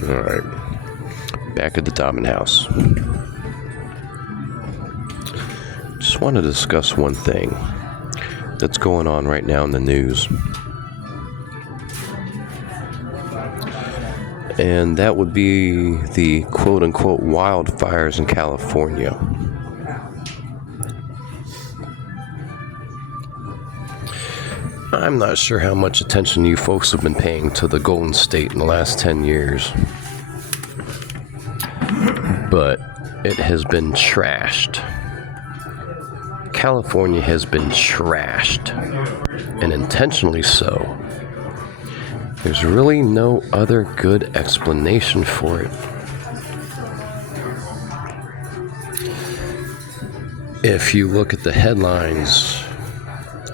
All right, back at the Dobbin House. Just want to discuss one thing that's going on right now in the news. And that would be the quote-unquote wildfires in California. I'm not sure how much attention you folks have been paying to the Golden State in the last 10 years. But it has been trashed. California has been trashed. And intentionally so. There's really no other good explanation for it. If you look at the headlines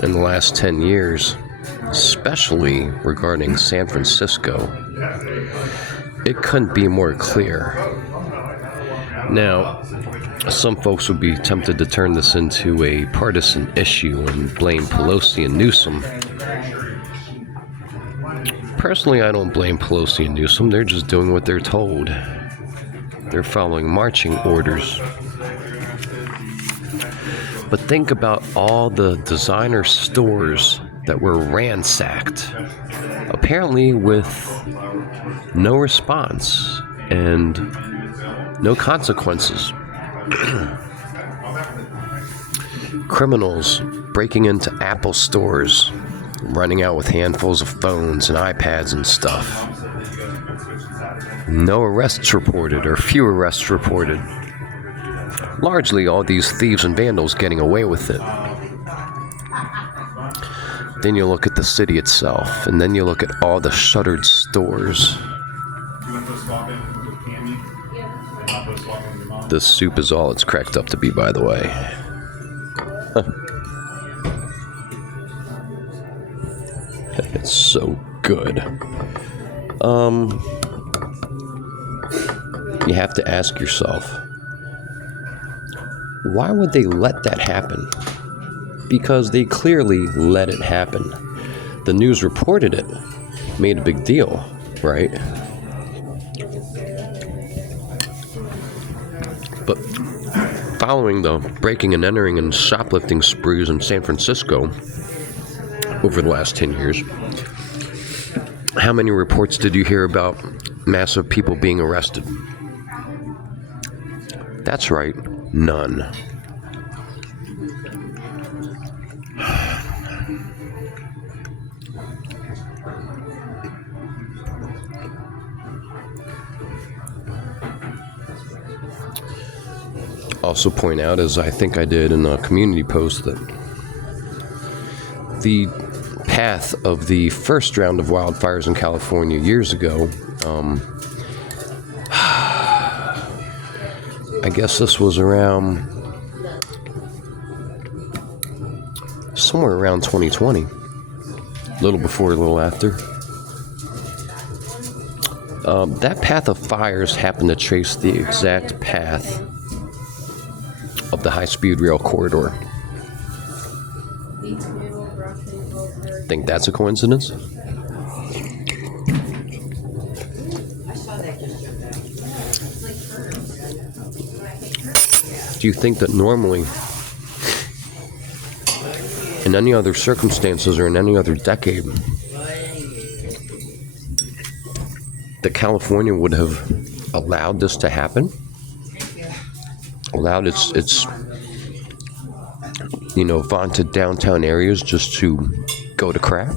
in the last 10 years, especially regarding San Francisco, it couldn't be more clear. Now, some folks would be tempted to turn this into a partisan issue and blame Pelosi and Newsom. Personally, I don't blame Pelosi and Newsom. They're just doing what they're told. They're following marching orders. But think about all the designer stores that were ransacked, apparently with no response and no consequences. Criminals breaking into Apple stores, running out with handfuls of phones and iPads and stuff. No arrests reported, or few arrests reported. Largely all these thieves and vandals getting away with it. Then you look at the city itself, and then you look at all the shuttered stores. The soup is all it's cracked up to be, by the way. It's so good. You have to ask yourself, why would they let that happen? Because they clearly let it happen. The news reported it, made a big deal, right? But following the breaking and entering and shoplifting sprees in San Francisco over the last 10 years, how many reports did you hear about massive people being arrested? That's right, none. Also point out, as I think I did in a community post, that the path of the first round of wildfires in California years ago, I guess this was around somewhere around 2020, a little before, a little after. That path of fires happened to trace the exact path of the high-speed rail corridor. Think that's a coincidence? Do you think that normally, in any other circumstances or in any other decade, that California would have allowed this to happen? Allowed its vaunted downtown areas just to go to crap?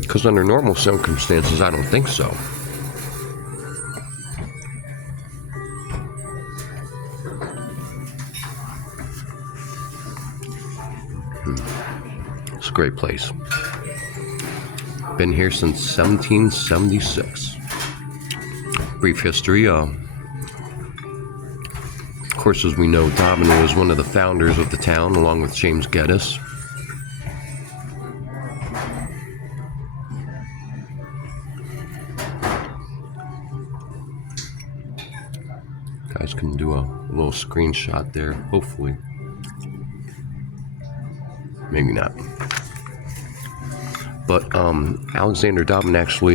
Because under normal circumstances, I don't think so. It's a great place. Been here since 1776. Brief history. Of course, as we know, Dobbin was one of the founders of the town, along with James Geddes. Guys can do a little screenshot there, hopefully. Maybe not. But Alexander Dobbin actually,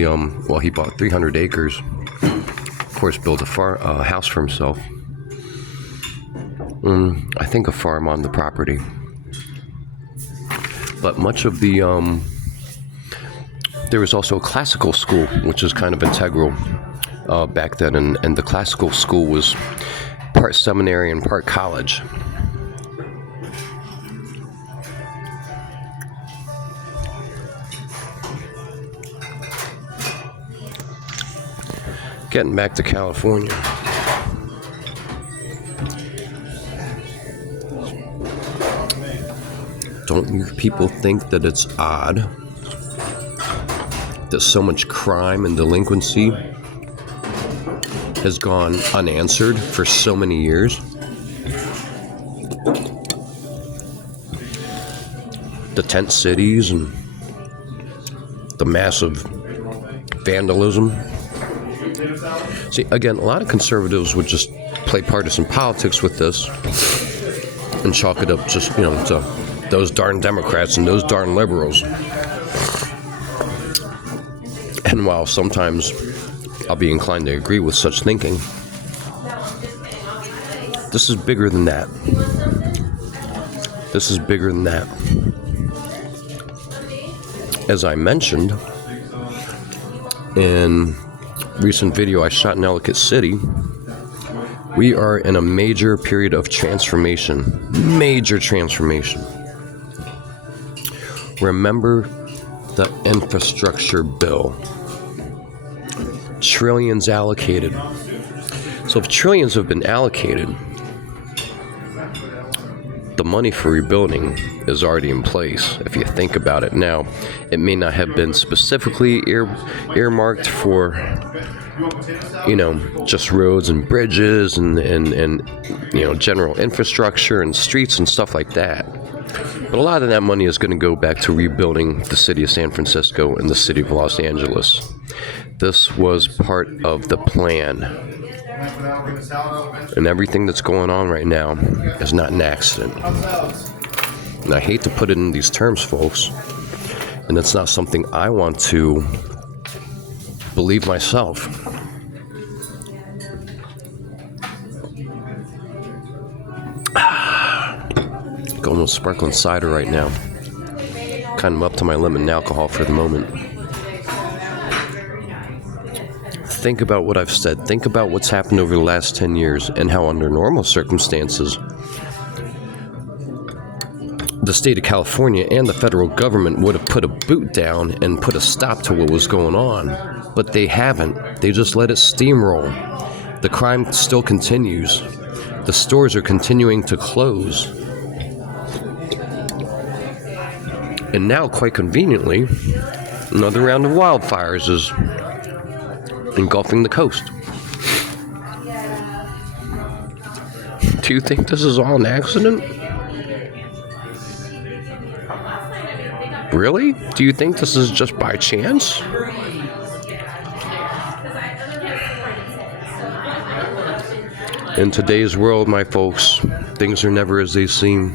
he bought 300 acres. Of course, built a house for himself. I think a farm on the property. But much of the, there was also a classical school, which is kind of integral back then. And the classical school was part seminary and part college. Getting back to California. Don't you people think that it's odd that so much crime and delinquency has gone unanswered for so many years? The tent cities and the massive vandalism. See, again, a lot of conservatives would just play partisan politics with this and chalk it up just, to those darn Democrats and those darn liberals. And while sometimes I'll be inclined to agree with such thinking, this is bigger than that. This is bigger than that. As I mentioned in recent video I shot in Ellicott City, we are in a major period of transformation. Major transformation. Remember the infrastructure bill. Trillions allocated. So if trillions have been allocated, the money for rebuilding is already in place. If you think about it now, it may not have been specifically earmarked for, just roads and bridges and general infrastructure and streets and stuff like that. But a lot of that money is going to go back to rebuilding the city of San Francisco and the city of Los Angeles. This was part of the plan. And everything that's going on right now is not an accident. And I hate to put it in these terms, folks, and it's not something I want to believe myself. Going with sparkling cider right now. Kind of up to my limit in alcohol for the moment. Think about what I've said. Think about what's happened over the last 10 years and how under normal circumstances the state of California and the federal government would have put a boot down and put a stop to what was going on. But they haven't. They just let it steamroll. The crime still continues. The stores are continuing to close. And now, quite conveniently, another round of wildfires is engulfing the coast. Do you think this is all an accident? Really? Do you think this is just by chance? In today's world, my folks, things are never as they seem.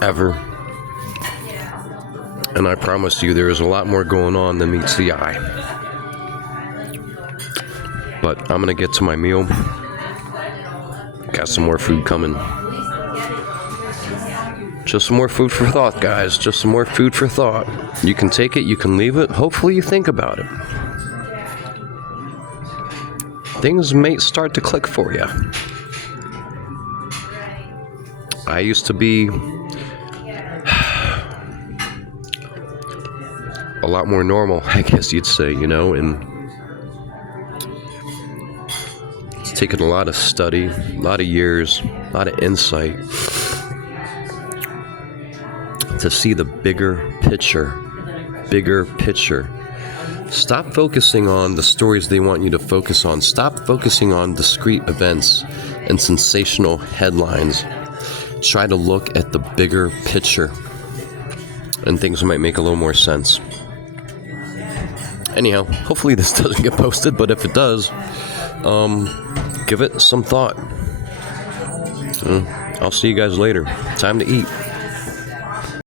Ever. And I promise you, there is a lot more going on than meets the eye. But I'm going to get to my meal. Got some more food coming. Just some more food for thought, guys. Just some more food for thought. You can take it, you can leave it. Hopefully you think about it. Things may start to click for you. I used to be a lot more normal, I guess you'd say, and it's taken a lot of study, a lot of years, a lot of insight to see the bigger picture. Stop focusing on the stories they want you to focus on. Stop focusing on discrete events and sensational headlines. Try to look at the bigger picture, and things might make a little more sense. Anyhow, hopefully this doesn't get posted, but if it does, Give it some thought. I'll see you guys later. Time to eat.